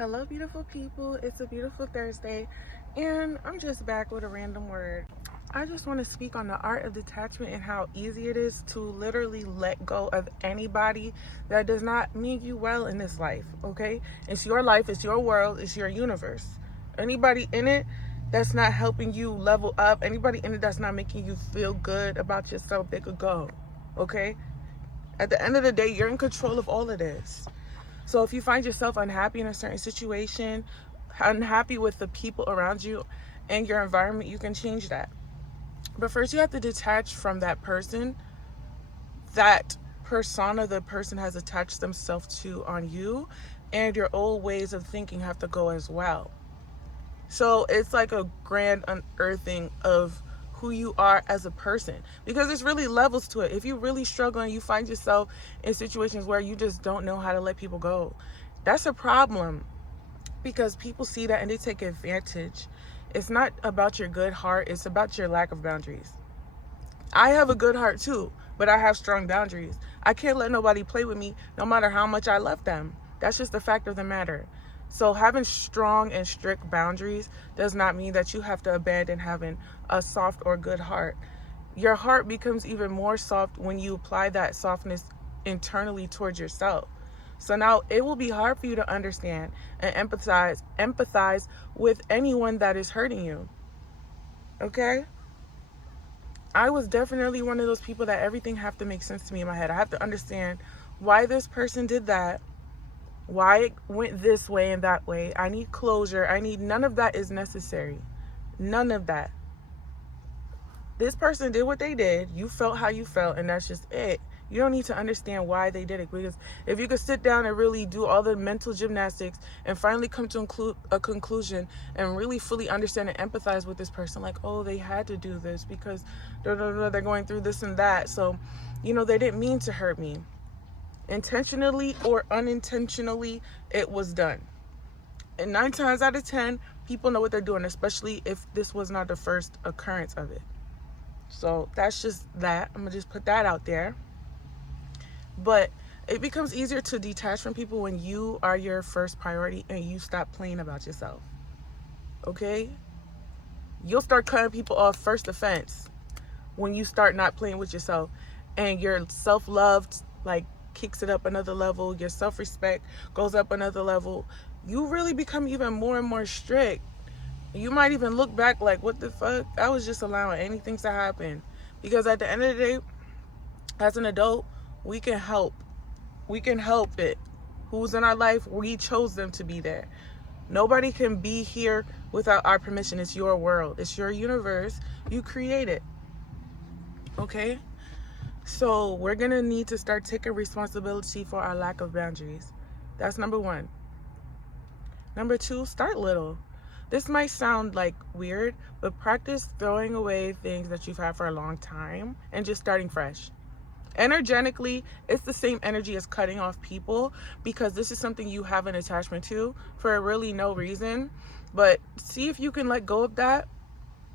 Hello, beautiful people. It's a beautiful Thursday, and I'm just back with a random word. I just want to speak on the art of detachment and how easy it is to literally let go of anybody that does not mean you well in this life, okay? It's your life, it's your world, it's your universe. Anybody in it that's not helping you level up, anybody in it that's not making you feel good about yourself, they could go, okay? At the end of the day, you're in control of all of this. So if you find yourself unhappy in a certain situation, unhappy with the people around you and your environment, you can change that. But first, you have to detach from that person, that persona the person has attached themselves to on you, and your old ways of thinking have to go as well. So it's like a grand unearthing of who you are as a person, because there's really levels to it. If you really struggle and you find yourself in situations where you just don't know how to let people go, that's a problem, because people see that and they take advantage. It's not about your good heart, it's about your lack of boundaries. I have a good heart too, but I have strong boundaries. I can't let nobody play with me no matter how much I love them. That's just the fact of the matter. So having strong and strict boundaries does not mean that you have to abandon having a soft or good heart. Your heart becomes even more soft when you apply that softness internally towards yourself. So now it will be hard for you to understand and empathize with anyone that is hurting you. Okay? I was definitely one of those people that everything have to make sense to me in my head. I have to understand why this person did that, why it went this way and that way. I need closure. None of that is necessary. None of that. This person did what they did. You felt how you felt, and that's just it. You don't need to understand why they did it, because if you could sit down and really do all the mental gymnastics and finally come to a conclusion and really fully understand and empathize with this person, like, oh, they had to do this because they're going through this and that. So, they didn't mean to hurt me. Intentionally or unintentionally, it was done. And 9 times out of 10, people know what they're doing, especially if this was not the first occurrence of it. So that's just that. I'm going to just put that out there. But it becomes easier to detach from people when you are your first priority and you stop playing about yourself. Okay? You'll start cutting people off first offense when you start not playing with yourself, and your self-love kicks it up another level. Your self-respect goes up another level. You really become even more and more strict. You might even look back like, what the fuck? I was just allowing anything to happen. Because at the end of the day, as an adult, we can help. We can help it. Who's in our life, we chose them to be there. Nobody can be here without our permission. It's your world. It's your universe. You create it. Okay? So we're going to need to start taking responsibility for our lack of boundaries. That's number 1. Number 2, start little. This might sound weird, but practice throwing away things that you've had for a long time and just starting fresh. Energetically, it's the same energy as cutting off people, because this is something you have an attachment to for really no reason. But see if you can let go of that.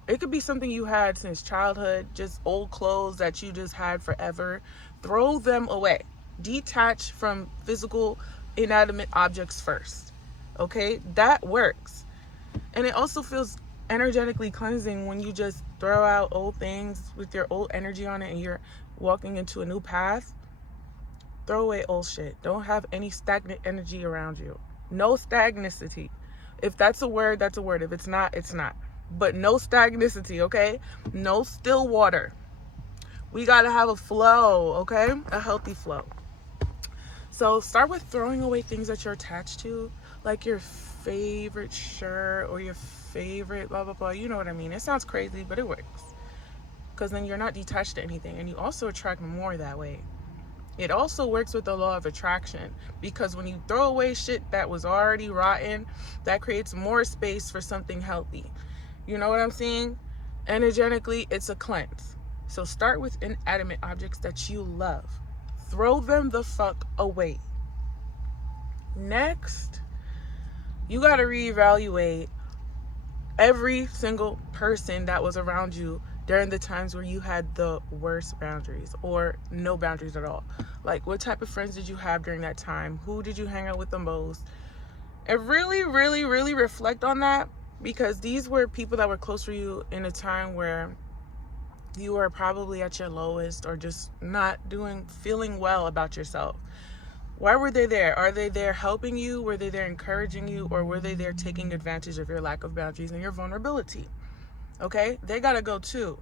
It could be something you had since childhood, just old clothes that you just had forever. Throw them away. Detach from physical, inanimate objects first. Okay? That works. And it also feels energetically cleansing when you just throw out old things with your old energy on it and you're walking into a new path. Throw away old shit. Don't have any stagnant energy around you. No stagnancy. If that's a word, that's a word. If it's not, it's not. But no stagnancy, okay? No still water. We gotta have a flow, okay? A healthy flow. So start with throwing away things that you're attached to, like your favorite shirt or your favorite blah, blah, blah. You know what I mean? It sounds crazy, but it works. Because then you're not detached to anything, and you also attract more that way. It also works with the law of attraction, because when you throw away shit that was already rotten, that creates more space for something healthy. You know what I'm saying? Energetically, it's a cleanse. So start with inanimate objects that you love. Throw them the fuck away. Next, you got to reevaluate every single person that was around you during the times where you had the worst boundaries or no boundaries at all. Like, what type of friends did you have during that time? Who did you hang out with the most? And really, really, really reflect on that, because these were people that were close to you in a time where you were probably at your lowest or just not feeling well about yourself. Why were they there? Are they there helping you? Were they there encouraging you? Or were they there taking advantage of your lack of boundaries and your vulnerability? Okay? They gotta go too.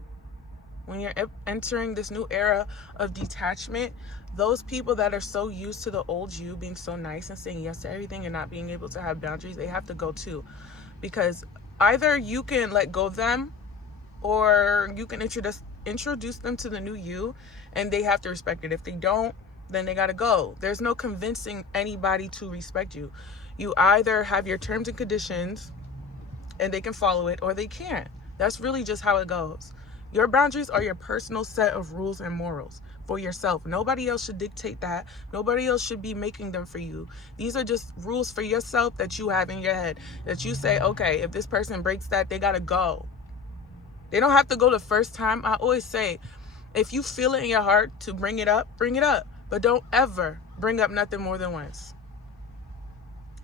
When you're entering this new era of detachment, those people that are so used to the old you being so nice and saying yes to everything and not being able to have boundaries, they have to go too. Because either you can let go of them, or you can introduce them to the new you, and they have to respect it. If they don't, then they gotta go. There's no convincing anybody to respect you. You either have your terms and conditions and they can follow it, or they can't. That's really just how it goes. Your boundaries are your personal set of rules and morals for yourself. Nobody else should dictate that. Nobody else should be making them for you. These are just rules for yourself that you have in your head, that you say, okay, if this person breaks that, they gotta go. They don't have to go the first time. I always say, if you feel it in your heart to bring it up, bring it up. But don't ever bring up nothing more than once.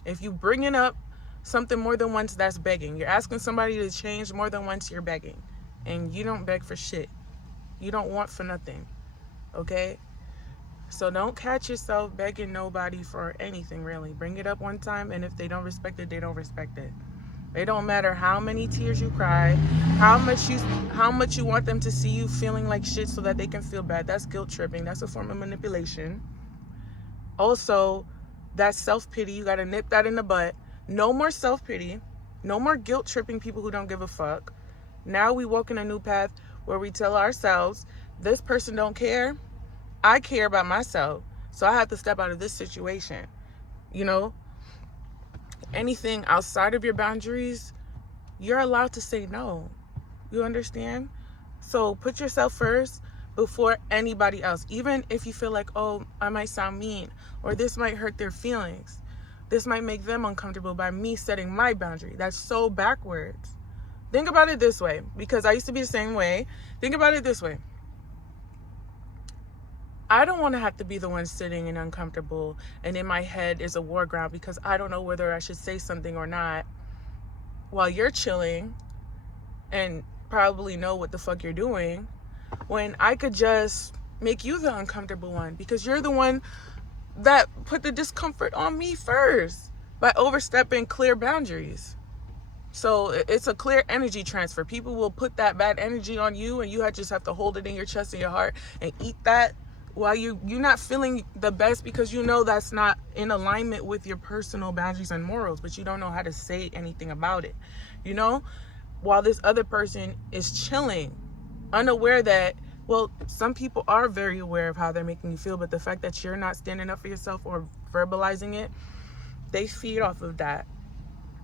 If you bring it up something more than once, that's begging. You're asking somebody to change more than once, you're begging. And you don't beg for shit. You don't want for nothing. Okay? So don't catch yourself begging nobody for anything, really. Bring it up one time, and if they don't respect it, they don't respect it. It don't matter how many tears you cry, how much you want them to see you feeling like shit so that they can feel bad. That's guilt tripping. That's a form of manipulation. Also, that's self-pity. You got to nip that in the butt. No more self-pity. No more guilt tripping people who don't give a fuck. Now we walk in a new path where we tell ourselves, this person don't care. I care about myself. So I have to step out of this situation. You know? Anything outside of your boundaries, you're allowed to say no. You understand? So put yourself first before anybody else. Even if you feel like, oh, I might sound mean, or this might hurt their feelings. This might make them uncomfortable by me setting my boundary. That's so backwards. Think about it this way, because I used to be the same way. Think about it this way. I don't want to have to be the one sitting and uncomfortable, and in my head is a war ground because I don't know whether I should say something or not, while you're chilling and probably know what the fuck you're doing, when I could just make you the uncomfortable one, because you're the one that put the discomfort on me first by overstepping clear boundaries. So it's a clear energy transfer. People will put that bad energy on you, and you just have to hold it in your chest and your heart and eat that while you're not feeling the best, because you know that's not in alignment with your personal boundaries and morals, but you don't know how to say anything about it, you know, while this other person is chilling, unaware that, well, some people are very aware of how they're making you feel, but the fact that you're not standing up for yourself or verbalizing it, they feed off of that.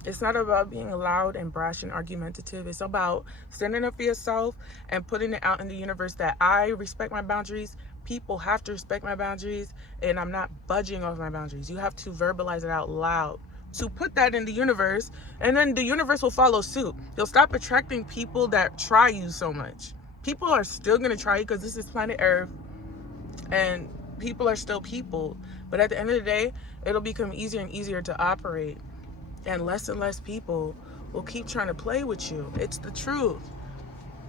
It's not about being loud and brash and argumentative. It's about standing up for yourself and putting it out in the universe that I respect my boundaries. People have to respect my boundaries, and I'm not budging off my boundaries. You have to verbalize it out loud to put that in the universe, and then the universe will follow suit. You'll stop attracting people that try you so much. People are still going to try you because this is planet Earth, and people are still people. But at the end of the day, it'll become easier and easier to operate, and less people will keep trying to play with you. It's the truth.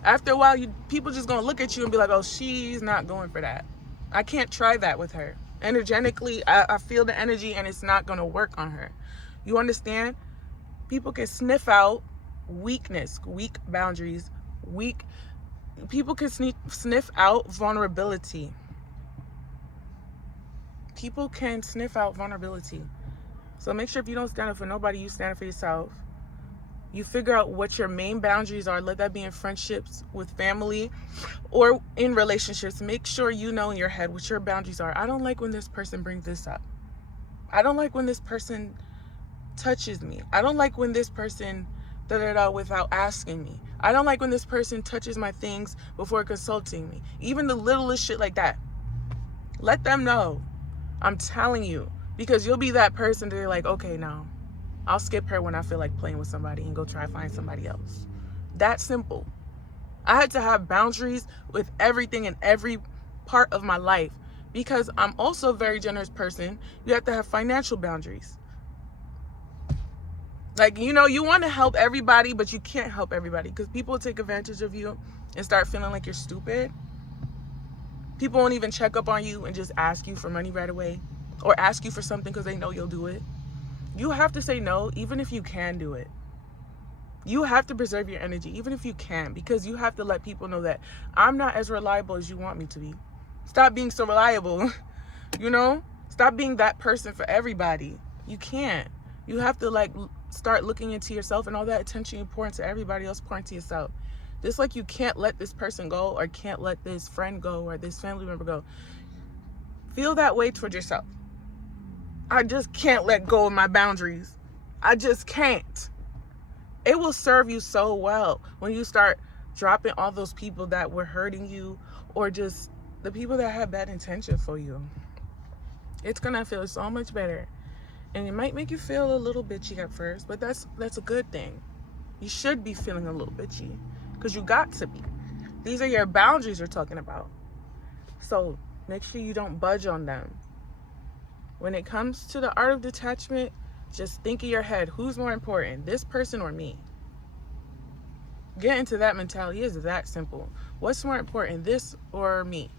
After a while, people just gonna look at you and be like, oh, she's not going for that. I can't try that with her. Energetically, I feel the energy, and it's not gonna work on her. You understand? People can sniff out weakness, weak boundaries, people can sniff out vulnerability. People can sniff out vulnerability. So make sure if you don't stand up for nobody, you stand up for yourself. You figure out what your main boundaries are. Let that be in friendships, with family, or in relationships. Make sure you know in your head what your boundaries are. I don't like when this person brings this up. I don't like when this person touches me. I don't like when this person without asking me. I don't like when this person touches my things before consulting me. Even the littlest shit like that. Let them know. I'm telling you. Because you'll be that person that you're like, okay, now I'll skip her when I feel like playing with somebody and go try to find somebody else. That simple. I had to have boundaries with everything in every part of my life, because I'm also a very generous person. You have to have financial boundaries. Like, you know, you want to help everybody, but you can't help everybody because people take advantage of you and start feeling like you're stupid. People won't even check up on you and just ask you for money right away or ask you for something because they know you'll do it. You have to say no, even if you can do it. You have to preserve your energy, even if you can, because you have to let people know that I'm not as reliable as you want me to be. Stop being so reliable, you know? Stop being that person for everybody. You can't. You have to, like, start looking into yourself, and all that attention you pour into everybody else, pour into yourself. Just like you can't let this person go or can't let this friend go or this family member go. Feel that way towards yourself. I just can't let go of my boundaries. I just can't. It will serve you so well when you start dropping all those people that were hurting you or just the people that have bad intention for you. It's going to feel so much better. And it might make you feel a little bitchy at first, but that's a good thing. You should be feeling a little bitchy because you got to be. These are your boundaries you're talking about. So make sure you don't budge on them. When it comes to the art of detachment, just think in your head, who's more important, this person or me? Get into that mentality. It's that simple. What's more important, this or me?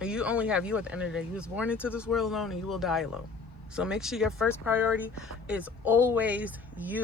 And you only have you at the end of the day. You was born into this world alone and you will die alone. So make sure your first priority is always you.